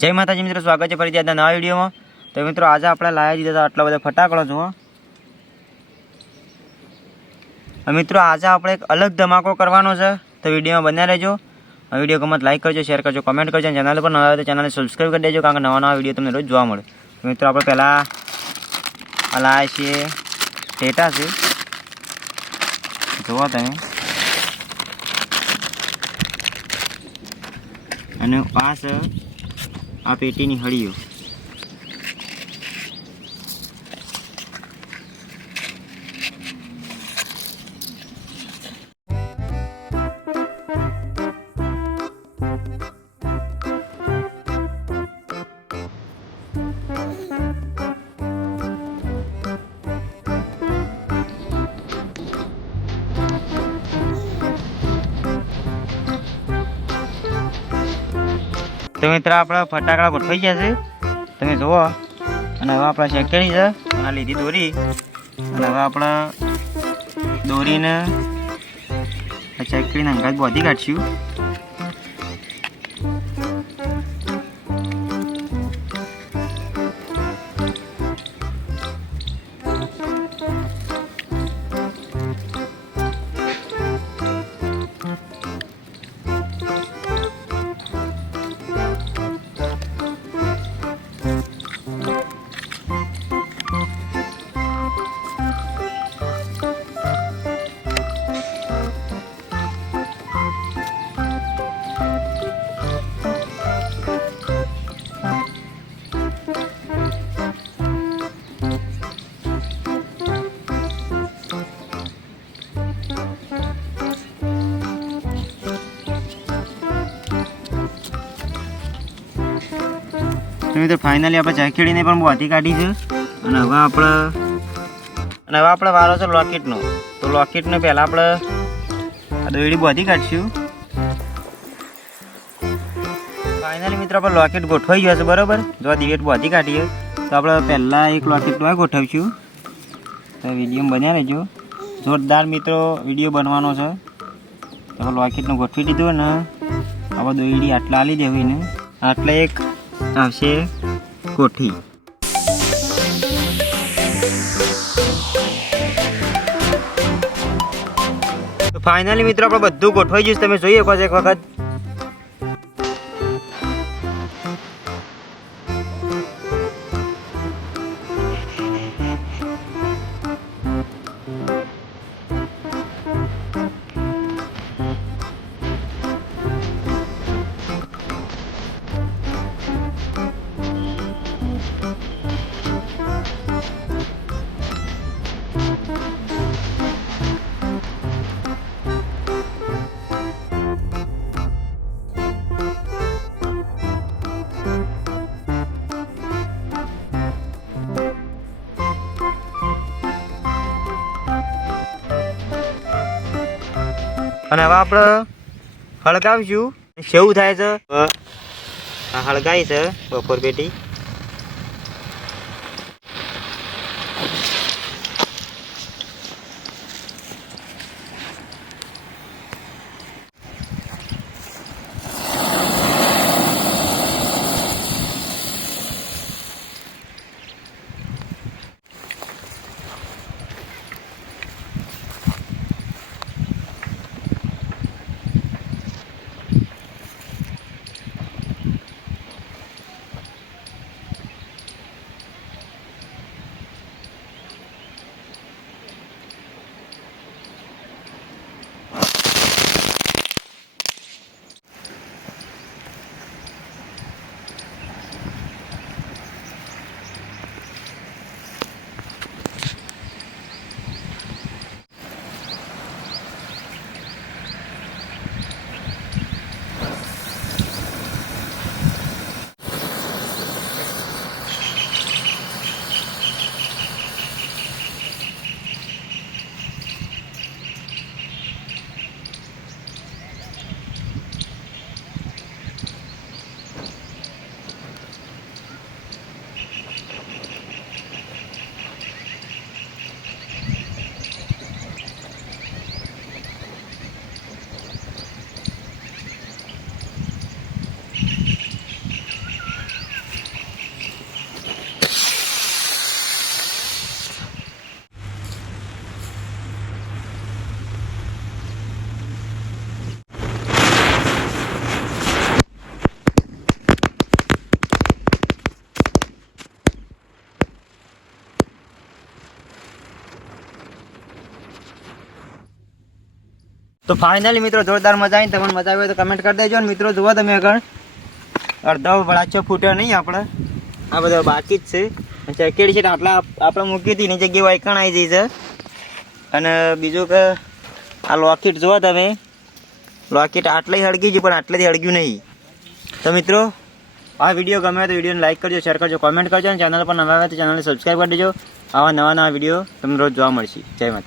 જય માતાજી મિત્રો, સ્વાગત છે ફરીથી આજના નવા વિડીયોમાં। તો મિત્રો આજે આપણે લાવ્યા દીધા આટલા બધા ફટાકડા જુઓ। મિત્રો આજે આપણે એક અલગ ધમાકો કરવાનો છે, તો વિડીયોમાં બન્યા રહેજો। વિડીયો ગમે લાઈક કરજો, શેર કરજો, કમેન્ટ કરજો, અને ચેનલ પર નવા આવે તો ચેનલને સબસ્ક્રાઈબ કરી દેજો, કારણ કે નવા નવા વિડીયો તમને રોજ જોવા મળે। મિત્રો આપણે પહેલાં આ લાવ્યા છીએ ટેટા છે, જુઓ તમે, અને પાસ આ પેટીની હળીઓ। તો મિત્રો આપણા ફટાકડા ગોઠવાઈ ગયા છે, તમે જુઓ। અને હવે આપણે ચેક કરી છે, આ લીધી દોરી, અને હવે આપણે દોરીને ચેક કરીને અંગાજ બાંધી કાઢશું। તો ફાઇનલી આપણે ચાખીડીને પણ બાંધી કાઢી છે, અને હવે આપણે વારો છે લોકેટનો। તો લોકેટને પહેલાં આપણે આ દોરડી બાંધી કાઢીશું। ફાઇનલી મિત્રો આપણે લોકેટ ગોઠવાઈ ગયો છે, બરાબર। જો આ દિવેટ બાંધી કાઢીએ તો આપણે પહેલાં એક લોકેટ ગોઠવીશું। તો વિડીયો બન્યા રહેજો, જોરદાર મિત્રો વિડીયો બનવાનો છે। તો લોકેટને ગોઠવી દીધું, અને હવે દોરડી આટલા આલી દેવી ને આટલે એક આવશે કોઠી। તો ફાઇનલી મિત્રો આપણે બધું ગોઠવાઈ ગયું, તમે જોઈએ શકો એક વખત। અને હવે આપણે હળગાવીશું, કેવું થાય છે આ હળગાઈ છે બપોર પેટી। તો ફાઇનલી મિત્રો જોરદાર મજા આવી. તમને મજા આવી હોય તો કમેન્ટ કરી દેજો. અને મિત્રો જુઓ તમે આગળ અડધો વળાચો ફૂટ્યો નહીં આપણે, આ બધો બાકી જ છે. ચકેડી છે આટલા આપણે મૂકી હતી એની જગ્યાએ વાયકણ આવી જઈ છે. અને બીજું કે આ લોકેટ જુઓ તમે, લોકેટ આટલે હળગી છે પણ આટલેથી હળગ્યું નહીં. તો મિત્રો આ વિડીયો ગમે તો વિડીયોને લાઈક કરજો, શેર કરજો, કોમેન્ટ કરજો. અને ચેનલ પર નવા આવે તો ચેનલને સબસ્ક્રાઈબ કરી દેજો. આવા નવા વિડીયો તમને રોજ જોવા મળશે. જય માતા.